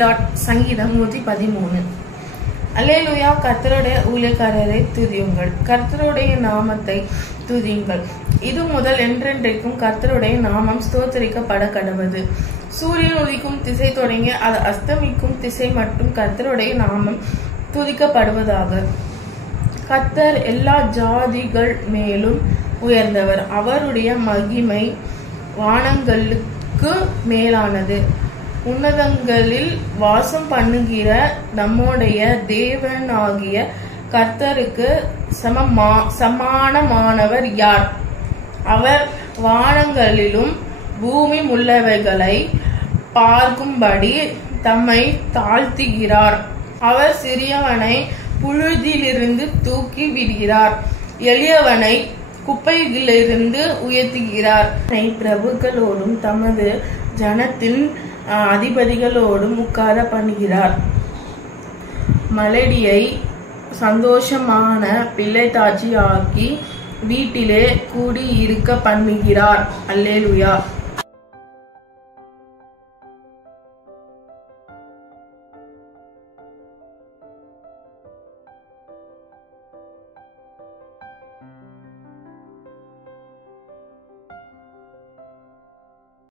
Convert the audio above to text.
Lord. சங்கீதம் 113. அல்லேலூயா. கர்த்தருடைய ஊழியக்காரரை துதியுங்கள், கர்த்தருடைய நாமத்தை துதியுங்கள். இது முதல் என்றென்றைக்கும் கர்த்தருடைய நாமம் ஸ்தோத்தரிக்கப்பட கடவது. சூரியன் உதிக்கும் திசை தொடங்கி அது அஸ்தமிக்கும் திசை மட்டும் கர்த்தருடைய நாமம் துதிக்கப்படுவதாக. கர்த்தர் எல்லா ஜாதிகள் மேலும் உயர்ந்தவர், அவருடைய மகிமை வானங்களுக்கு மேலானது. உன்னதங்களில் வாசம் பண்ணுகிற நம்முடைய தேவனாகிய கர்த்தருக்கு சமானமானவர் யார்? அவர் வானங்களிலும் பூமி உள்ளவைகளை பார்க்கும்படி தம்மை தாழ்த்துகிறார். அவர் சிறியவனை புழுதியிலிருந்து தூக்கி விடுகிறார், எளியவனை குப்பையிலிருந்து உயர்த்துகிறார். பிரபுக்களோடும் தமது ஜனத்தின் அதிபதிகளோடும் உட்கார பண்ணுகிறார். மலடியை சந்தோஷமான பிள்ளைத்தாட்சி ஆக்கி வீட்டிலே கூடி இருக்க பண்ணுகிறார். அல்லேலூயா.